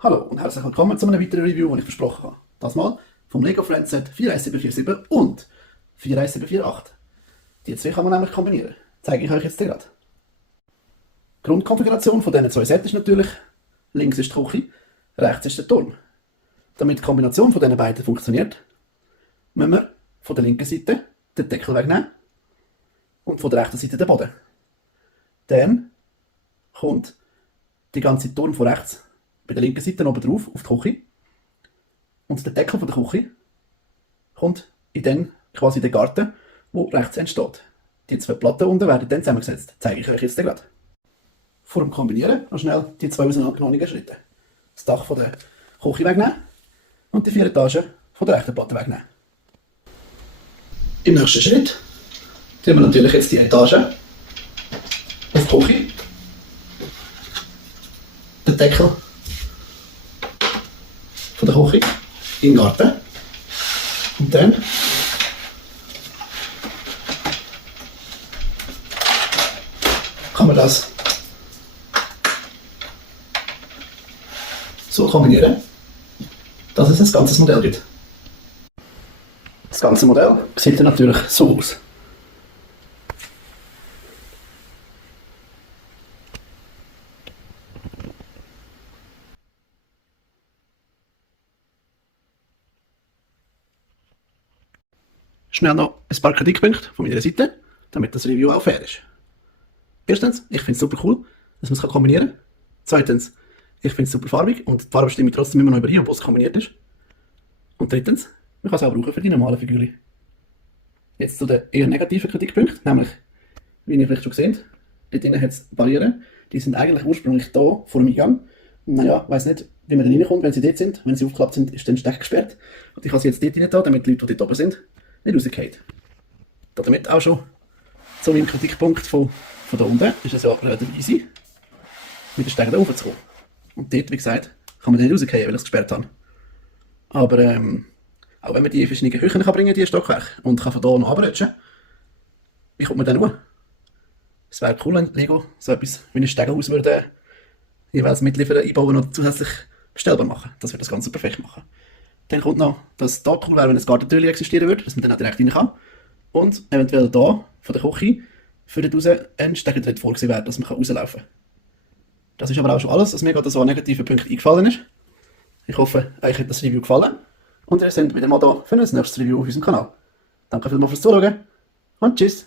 Hallo und herzlich willkommen zu einem weiteren Review, das ich versprochen habe. Das mal vom Lego Friendset 41747 und 41748. Die zwei kann man nämlich kombinieren. Zeige ich euch jetzt gerade. Die Grundkonfiguration von diesen zwei Sets ist natürlich, links ist die Küche, rechts ist der Turm. Damit die Kombination von diesen beiden funktioniert, müssen wir von der linken Seite den Deckel wegnehmen und von der rechten Seite den Boden. Dann kommt die ganze Turm von rechts bei der linken Seite oben drauf auf die Küche. Und der Deckel von der Küche kommt in den quasi den Garten, wo rechts entsteht. Die zwei Platten unten werden dann zusammengesetzt. Zeige ich euch jetzt gerade. Vor dem Kombinieren noch schnell die zwei auseinandergenommenen Schritte. Das Dach von der Küche wegnehmen und die 4 Etagen von der rechten Platte wegnehmen. Im nächsten Schritt tun wir natürlich jetzt die Etage auf die Küche, den Deckel von der Küche in den Garten und dann kann man das so kombinieren, dass es ein ganzes Modell gibt. Das ganze Modell sieht dann natürlich so aus. Schnell noch ein paar Kritikpunkte von meiner Seite, damit das Review auch fair ist. Erstens, ich finde es super cool, dass man es kombinieren kann. Zweitens, ich finde es super farbig und die Farbe stimmt trotzdem immer noch überein, obwohl es kombiniert ist. Und drittens, man kann es auch brauchen für die normalen Figuren. Jetzt zu den eher negativen Kritikpunkten, nämlich, wie ihr vielleicht schon seht, dort drinnen hat es Barrieren, die sind eigentlich ursprünglich da vor dem Eingang. Naja, ich weiss nicht, wie man da reinkommt, wenn sie dort sind. Wenn sie aufgeklappt sind, ist dann Steg gesperrt. Und ich habe sie jetzt dort rein da, damit die Leute, die dort oben sind, nicht rausgehen. Damit auch schon zu meinem Kritikpunkt von da unten ist es ja relativ easy, mit den Stegen da raufzukommen. Und dort, wie gesagt, kann man nicht rausgehen, weil ich es gesperrt habe. Aber auch wenn man die in verschiedene Höhen kann bringen, die Stockwerke, und kann von da noch runterrutschen, wie kommt man dann hoch? Es wäre cool, wenn Lego so etwas wie ein Stegenhaus würde jeweils mitliefern, einbauen und zusätzlich bestellbar machen. Das würde das Ganze perfekt machen. Dann kommt noch, dass es da cool wäre, wenn ein Gartentürchen existieren würde, dass man dann auch direkt rein kann. Und eventuell da von der Küche für den raus ein Stegentritt vorgesehen wäre, dass man rauslaufen kann. Das ist aber auch schon alles, was mir gerade so an negativen Punkten eingefallen ist. Ich hoffe, euch hat das Review gefallen und ihr seid wieder mal da für ein nächstes Review auf unserem Kanal. Danke vielmals fürs Zuschauen und tschüss!